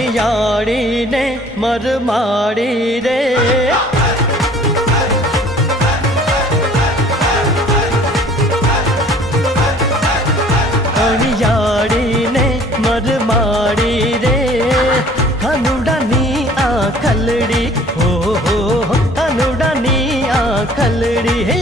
અણિયાળી ને મરમાડી રે અણિયાળી ને મરમાડી રે કાનુડાની આ ખલડી હો કાનુડાની આ ખલડી હે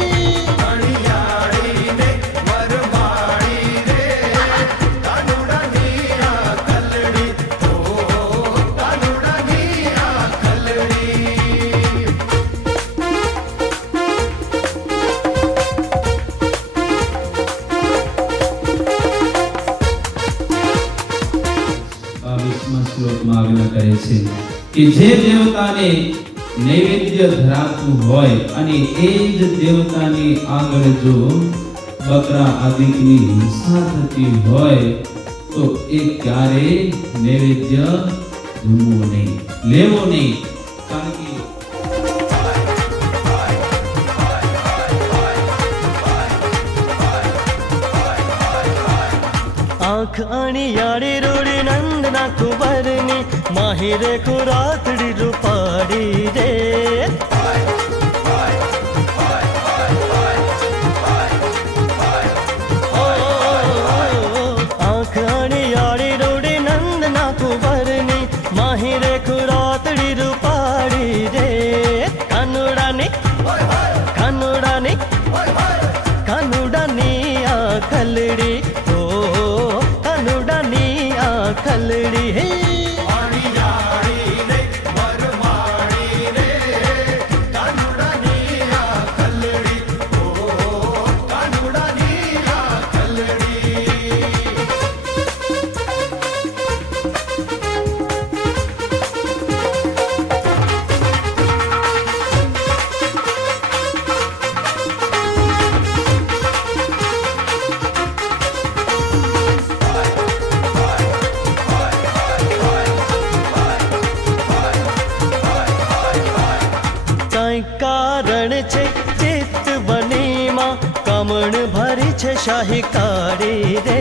કે જે દેવતાને નૈવેદ્ય ધરાવતું હોય અને એ જ દેવતાની આગળ જો બકરા આદિની હિંસા થતી હોય તો એ ક્યારે નૈવેદ્ય જમવું નહીં, લેવો નહીં. કારણ કે आँख अणियाड़ी रूड़ी नंदना कुंवरनी माहिर खुरातड़ी रूपाड़ी रे आँख अणियाड़ी रूड़ी नंदना कुंवरनी माहिर खुरातड़ी रूपाड़ी रे कानुड़ानी कानुड़ानी कानुड़ानी आ खलड़ी खलड़ी है कारण छे चित्त बनी मां कमण भरी छे शाही काड़ी रे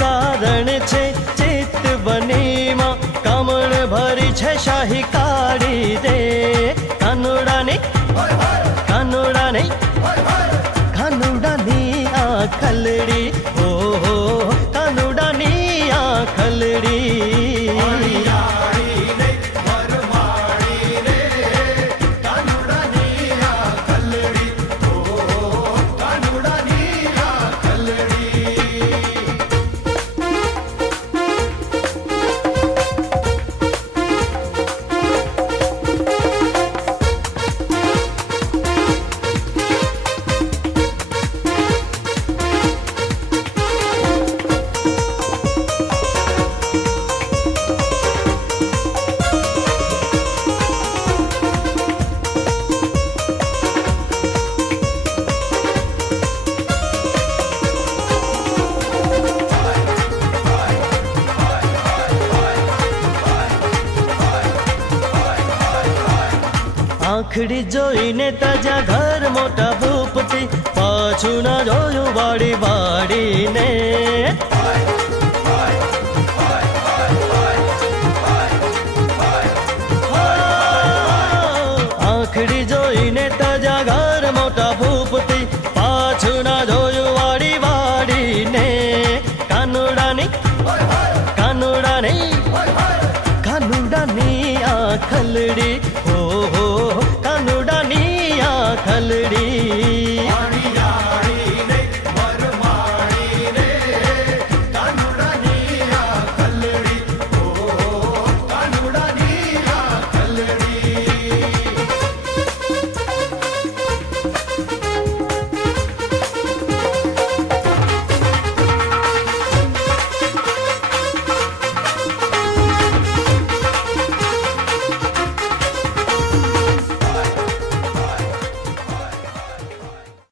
कारण छे चित्त बनी मां कमण भरी छे शाही काड़ी रे कानुड़ानी कानुड़ानी कानुड़ानी आ खलड़ी ओ कानुड़ानी आ खलड़ी આખડી જોઈને તાજા ઘર મોટા ભૂપતી પાછું ના જોયું વાડી વાડીને આખડી જોઈને તાજા ઘર મોટા ભૂપતી પાછું ના જોયું વાડી વાડીને કાનુડાની કાનુડાની કાનુડાની આ ખલડી